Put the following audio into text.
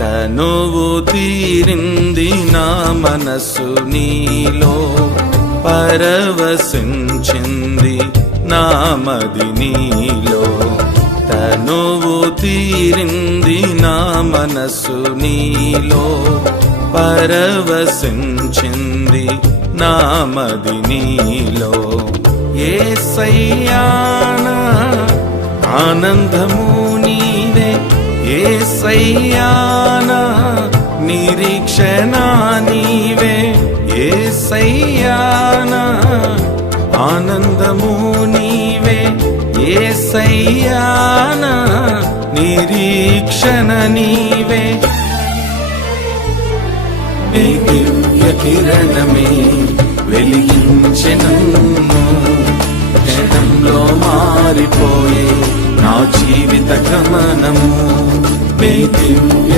తనువు తీరింది నా మనసు నీలో, పరవశించింది నామది నీలో. తనువు తీరింది నా మనసు నీలో, పరవశించింది నామది నీలో. యేసయ్యా నా ఆనందము నీవే, యేసయ్యా నా నిరీక్షణ నీవే, యేసయ్యా నా ఆనందము నీవే, యేసయ్యా నా నిరీక్షణ నీవే. నీ దివ్య కిరణమే వెలిగించె నన్ను, క్షణంలో మారిపోయే నా జీవిత గమనము. నీ దివ్య